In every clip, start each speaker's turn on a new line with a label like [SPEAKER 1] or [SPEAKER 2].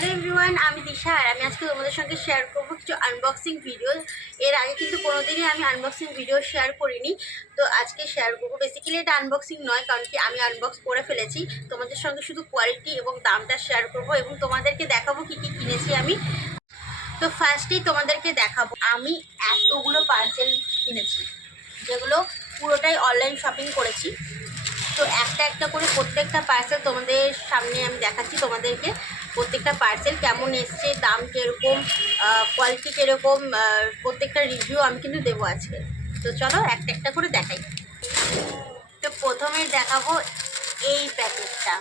[SPEAKER 1] Hello everyone আমি দিশা আর আমি আজকে তোমাদের সঙ্গে শেয়ার করব কিছু আনবক্সিং ভিডিও এর আগে কিন্তু কোনোদিনই আমি আনবক্সিং ভিডিও শেয়ার করিনি। তো আজকে শেয়ার করব বেসিক্যালি এটা আনবক্সিং নয়, কারণ কি আমি আনবক্স করে ফেলেছি। তোমাদের সঙ্গে শুধু কোয়ালিটি এবং দামটা শেয়ার করব এবং তোমাদেরকে দেখাবো কী কী কিনেছি আমি। তো ফার্স্টেই তোমাদেরকে দেখাবো, আমি এতগুলো পার্সেল কিনেছি, যেগুলো পুরোটাই অনলাইন শপিং করেছি। তো একটা একটা করে প্রত্যেকটা পার্সেল তোমাদের সামনে আমি দেখাচ্ছি তোমাদেরকে। প্রত্যেকটা পার্সেল কেমন এসছে, দাম কীরকম কোয়ালিটি কীরকম প্রত্যেকটা রিভিউ আমি কিন্তু দেবো আজকে। তো চলো একটা একটা করে দেখাই। তো প্রথমে দেখাবো এই প্যাকেটটা।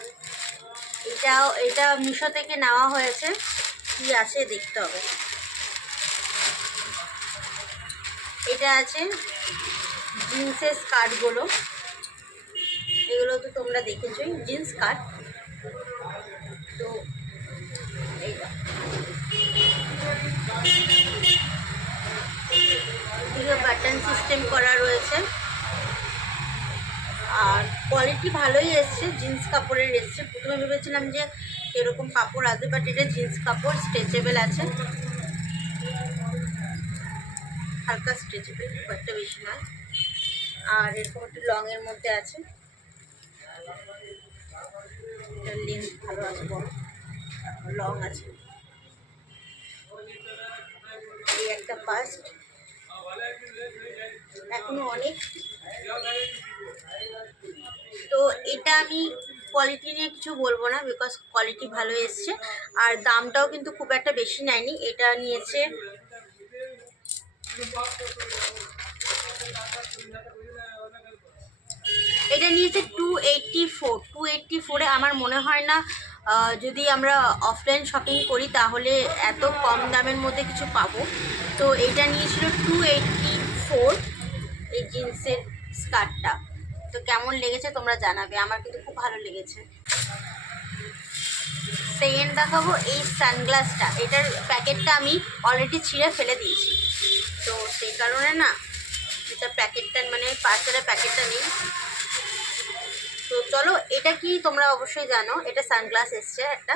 [SPEAKER 1] এটাও, এটা মিশো থেকে নেওয়া হয়েছে। কি আছে দেখতে হবে। এটা আছে জিন্সের স্কার্টগুলো এগুলো তো তোমরা দেখেছোই, জিন্স কাট বাটন সিস্টেম করা রয়েছে। আর কোয়ালিটি ভালোই এসছে জিন্স কাপড়ের এসছে। প্রথমে ভেবেছিলাম যে এরকম কাপড় আছে বাট এটা জিন্স কাপড় স্ট্রেচেবল আছে। হালকা স্ট্রেচেবল খুব একটা বেশি নয়। আর এরকম একটু লংয়ের মধ্যে আছে। লেন্থ ভালো আছে, বড়। লং আছে। একটা পাস্ট এখনও অনেক। তো এটা আমি কোয়ালিটি নিয়ে কিছু বলব না বিকজ কোয়ালিটি ভালো এসছে। আর দামটাও কিন্তু খুব একটা বেশি নেয়নি। এটা নিয়েছে এটা নিয়েছে two eighty four two eighty ফোরে আমার মনে হয় না যদি আমরা অফলাইন শপিং করি তাহলে এত কম দামের মধ্যে কিছু পাবো। তো এটা নিয়েছিল টু এইটটি ফোর এই জিন্সের স্কার্টটা। তো কেমন লেগেছে তোমরা জানাবে। আমার কিন্তু খুব ভালো লেগেছে। সেকেন্ড দেখাবো এই সানগ্লাসটা এটার প্যাকেটটা আমি অলরেডি ছিঁড়ে ফেলে দিয়েছি। তো সেই কারণে না, এটা প্যাকেটটা মানে পার্সেলের প্যাকেটটা নেই। তো চলো, এটা কি তোমরা অবশ্যই জানো? এটা সানগ্লাস এসছে একটা।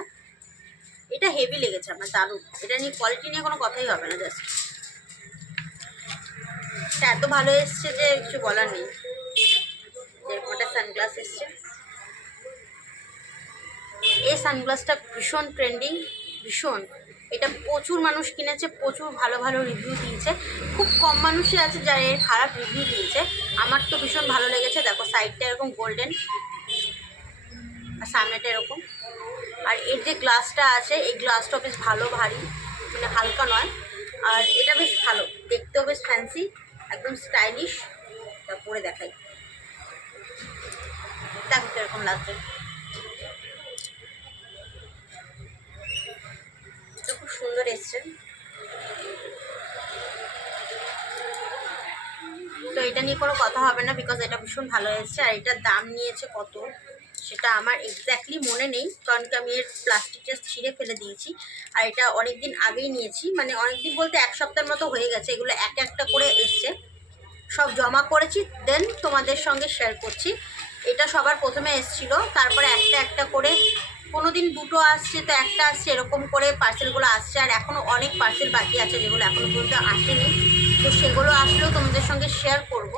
[SPEAKER 1] এটা হেভি লেগেছে আমার, দারুণ। এটা নিয়ে কোয়ালিটি নিয়ে কোনো কথাই হবে না জাস্ট এটা এত ভালো এসছে যে কিছু বলার নেই। যেরকম সানগ্লাস এসছে। এই সানগ্লাসটা ভীষণ ট্রেন্ডিং ভীষণ। এটা প্রচুর মানুষ কিনেছে, প্রচুর ভালো ভালো রিভিউ দিয়েছে। খুব কম মানুষই আছে যারা এর খারাপ রিভিউ দিয়েছে। আমার তো ভীষণ ভালো লেগেছে। দেখো সাইডটা এরকম গোল্ডেন আর সামনেটা এরকম। আর এর যে গ্লাসটা আছে, এই গ্লাসটা বেশ ভালো, ভারী। মানে হালকা নয়। আর এটা বেশ ভালো। দেখতেও বেশ ফ্যান্সি একদম স্টাইলিশ তা পরে দেখাই। দেখো এরকম লাগছে এটা খুব সুন্দর এসছে তো এটা নিয়ে কোনো কথা হবে না বিকজ এটা ভীষণ ভালো এসছে। আর এটার দাম নিয়েছে কত? সেটা আমার এক্স্যাক্টলি মনে নেই, কারণ কি আমি এর প্লাস্টিকটা ছিঁড়ে ফেলে দিয়েছি। আর এটা অনেক দিন আগেই নিয়েছি মানে অনেক দিন বলতে এক সপ্তাহের মতো হয়ে গেছে। এগুলো এক একটা করে এসছে। সব জমা করেছি দেন তোমাদের সঙ্গে শেয়ার করছি। এটা সবার প্রথমে এসছিল, তারপরে একটা একটা করে কোনো দিন দুটো আসছে, তো একটা আসছে, এরকম করে পার্সেলগুলো আসছে, আর এখনও অনেক পার্সেল বাকি আছে যেগুলো এখনও পর্যন্ত আসেনি। তো সেগুলো আসলেও তোমাদের সঙ্গে শেয়ার করব।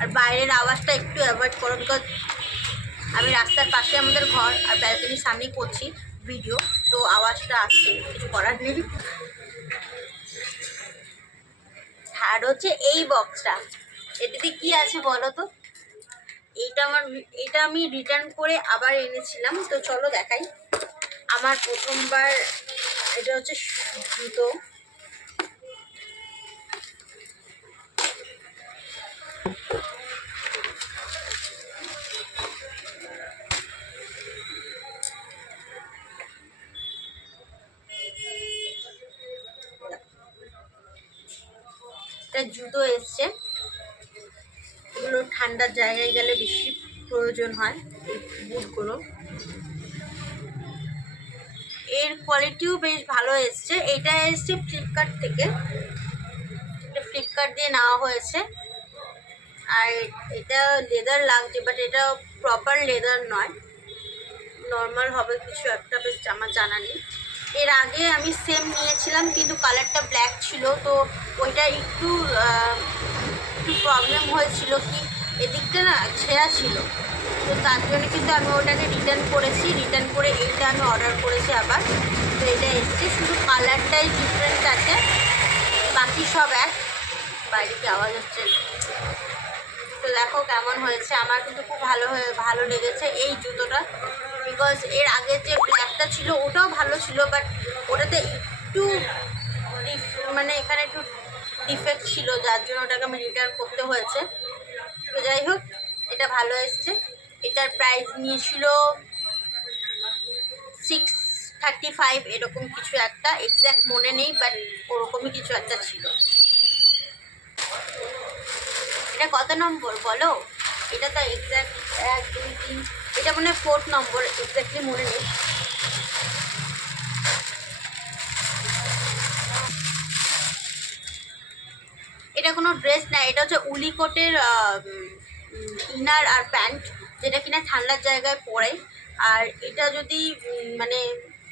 [SPEAKER 1] আর বাইরের আওয়াজটা একটু অ্যাভয়েড করো বিকজ আমি রাস্তার পাশে আমাদের ঘর আর ব্যালকনির সামনেই করছি ভিডিও তো আওয়াজটা আসছে, কিছু করার নেই। আর হচ্ছে এই বক্সটা এটাতে কি আছে বলো তো? এইটা আমার এটা আমি রিটার্ন করে আবার এনেছিলাম। তো চলো দেখাই। আমার প্রথমবার, এটা হচ্ছে জুতো। এটা জুতো এসছে। এগুলো ঠান্ডার জায়গায় গেলে বেশি প্রয়োজন হয় এই বুটগুলো। এর কোয়ালিটিও বেশ ভালো এসছে। এটা এসছে ফ্লিপকার্ট থেকে। এটা ফ্লিপকার্ট দিয়ে নেওয়া হয়েছে। আর এটা লেদার লাগছে বাট এটা প্রপার লেদার নয়। নর্মাল হবে কিছু একটা, বেশ আমার জানা নেই। এর আগে আমি সেম নিয়েছিলাম, কিন্তু কালারটা ব্ল্যাক ছিল, তো ওইটা একটু একটু প্রবলেম হয়েছিল কি? এদিকটা না ছেঁড়া ছিল। তো তার জন্য কিন্তু আমি ওটাকে রিটার্ন করেছি। রিটার্ন করে এইটা আমি অর্ডার করেছি আবার। তো এটা এসছে, শুধু কালারটাই ডিফারেন্ট আছে। বাকি সব এক। বাইরে কি আওয়াজ হচ্ছে? তো দেখো কেমন হয়েছে। আমার কিন্তু খুব ভালো হয়ে, ভালো লেগেছে এই জুতোটা। বিকজ এর আগে যে ব্ল্যাকটা ছিল, ওটাও ভালো ছিল বাট ওটাতে একটু মানে এখানে একটু ডিফেক্ট ছিল, যার জন্য ওটাকে আমি রিটার্ন করতে হয়েছে। তো যাই হোক, এটা ভালো এসছে। এটার প্রাইস নিয়েছিল সিক্স থার্টি ফাইভ এরকম কিছু একটা। এক্স্যাক্ট মনে নেই বাট ওরকমই কিছু একটা ছিল। এটা কত নম্বর বলো? এটা তো এক্স্যাক্ট এক, দুই, তিন, এটা মনে হয় ফোর্থ নম্বর এক্স্যাক্টলি মনে নেই। এটা কোনো ড্রেস না, এটা হচ্ছে উলিকোটের ইনার আর প্যান্ট, যেটা কিনা ঠান্ডার জায়গায় পরে আর এটা যদি মানে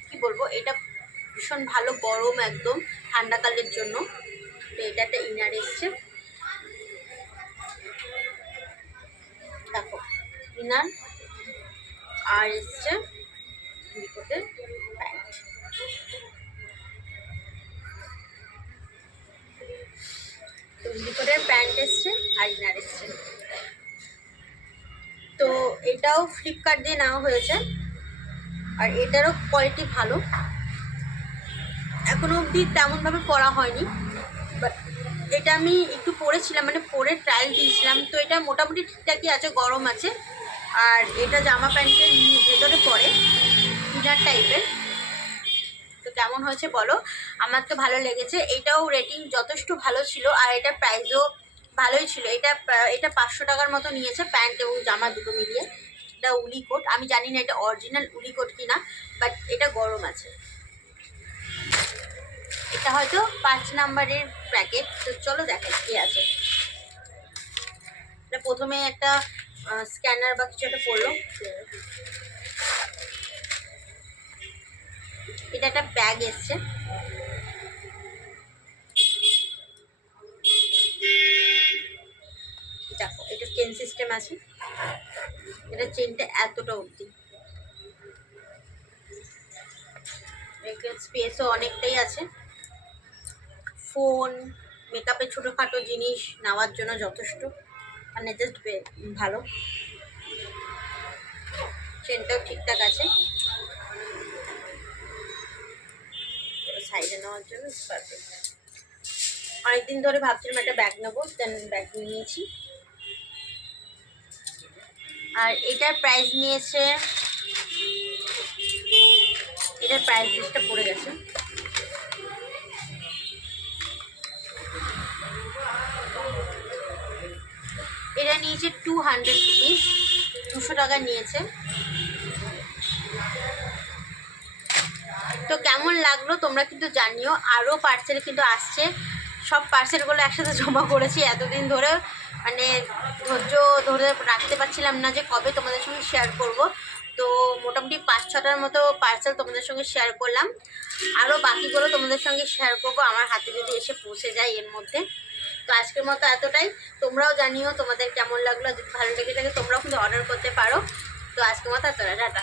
[SPEAKER 1] কি বলব, এটা ভীষণ ভালো গরম একদম ঠান্ডাকালের জন্য। তো এটা একটা ইনার এসছে। দেখো, ইনার আর এসছে উলিকোটের প্যান্ট। তো উলিকোটের প্যান্ট এসছে আর ইনার এসছে। তো এটাও ফ্লিপকার্ট দিয়ে নেওয়া হয়েছে। আর এটারও কোয়ালিটি ভালো। এখনও অবধি তেমনভাবে পরা হয়নি। বাট এটা আমি একটু পরেছিলাম মানে পরে ট্রায়াল দিয়েছিলাম। তো এটা মোটামুটি ঠিকঠাকই আছে, গরম আছে। আর এটা জামা প্যান্টের ভেতরে পরে ইনার টাইপের তো কেমন হয়েছে বলো? আমার তো ভালো লেগেছে। এটাও রেটিং যথেষ্ট ভালো ছিল আর এটার প্রাইসও ভালোই ছিল। এটা এটা পাঁচশো টাকার মতো নিয়েছে প্যান্ট এবং জামা দুটো মিলিয়ে। এটা উলি কোট আমি জানি না এটা অরিজিনাল উলি কোট কিনা বাট এটা গরম আছে। এটা হয়তো পাঁচ নাম্বারের প্যাকেট তো চলো দেখা কি আছে। এটা প্রথমে একটা স্ক্যানার বা কিছু একটা পড়ল এটা একটা ব্যাগ এসছে। দেখো, এটা চেন সিস্টেম আছে। এটা চেনটা এতটা অবধি। স্পেসও অনেকটাই আছে। ফোন মেকআপের ছোটোখাটো জিনিস নেওয়ার জন্য যথেষ্ট। মানে জাস্ট ভালো। চেনটাও ঠিকঠাক আছে। সাইডে নেওয়ার জন্য পারফেক্ট অনেকদিন ধরে ভাবছিলাম একটা ব্যাগ নেব দেন ব্যাগ নিয়েছি। আর এটার প্রাইস নিয়েছে, এটার প্রাইস লিস্টটা পড়ে গেছে। এটা নিয়েছে টু হান্ড্রেড রুপিস দুশো টাকা নিয়েছে। তো কেমন লাগল তোমরা কিন্তু জানিও। আরও পার্সেল কিন্তু আসছে। সব পার্সেলগুলো একসাথে জমা করেছি এতদিন ধরে। মানে ধৈর্য ধরে রাখতে পারছিলাম না যে কবে তোমাদের সঙ্গে শেয়ার করব। তো মোটামুটি পাঁচ, ছটার মতো পার্সেল তোমাদের সঙ্গে শেয়ার করলাম। আরও বাকিগুলো তোমাদের সঙ্গে শেয়ার করব। আমার হাতে যদি এসে পৌঁছে যায় এর মধ্যে। তো আজকের মতো এতটাই। তোমরাও জানিও তোমাদের কেমন লাগল। যদি ভালো লেগে থাকে তোমরাও কিন্তু অর্ডার করতে পারো। তো আজকের মতো এতটা। টাটা।